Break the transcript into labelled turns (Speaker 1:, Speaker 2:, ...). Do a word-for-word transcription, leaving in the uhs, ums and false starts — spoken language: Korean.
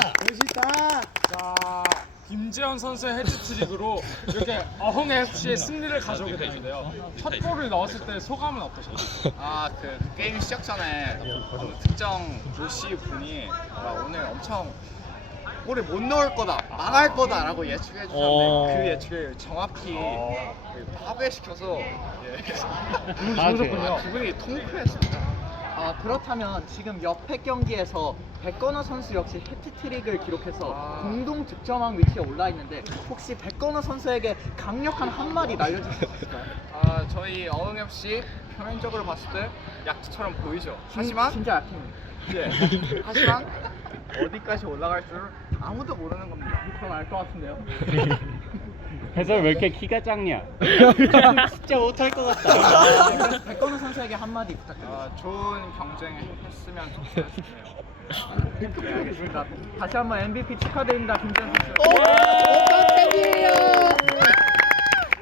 Speaker 1: 멋있다.
Speaker 2: 자, 김재현 선수의 헤드트릭으로 이렇게 어흥 에프씨의 승리를 가져오게 되는데요. 첫 골을 넣었을 때 소감은 어떠셨나요?
Speaker 3: 아, 그 게임 시작 전에 어느 특정 조씨 분이 아, 오늘 엄청 골을 못 넣을 거다, 망할 거다라고 예측해 주셨는데
Speaker 4: 어.
Speaker 3: 그 예측을 정확히 파괴시켜서 예.
Speaker 2: 기분이
Speaker 4: 아,
Speaker 2: 좋으셨군요.
Speaker 3: 아, 기분이 통쾌했습니다.
Speaker 1: 아, 그렇다면 지금 옆에 경기에서 백건호 선수 역시 해트트릭을 기록해서
Speaker 3: 아.
Speaker 1: 공동 득점왕 위치에 올라 있는데 혹시 백건호 선수에게 강력한 한마디 날려줄 수 있을까요?
Speaker 3: 아, 저희 어흥 에프씨 표면적으로 봤을 때 약지처럼 보이죠. 하지만
Speaker 1: 진짜 약입니다.
Speaker 3: 예. 하지만 어디까지 올라갈 줄 아무도 모르는 겁니다.
Speaker 1: 그럼 알 것 같은데요.
Speaker 4: 해설 왜 이렇게 키가 작냐? 진짜 못할 것 같다.
Speaker 1: 아, 그래서 백건호 선수에게 한마디 부탁드립니다.
Speaker 3: 아, 좋은 경쟁 했으면 좋겠네요.
Speaker 1: 네, 알겠습니다. 다시 한번 엠브이피 축하드립니다, 김재현 선수.
Speaker 3: 오!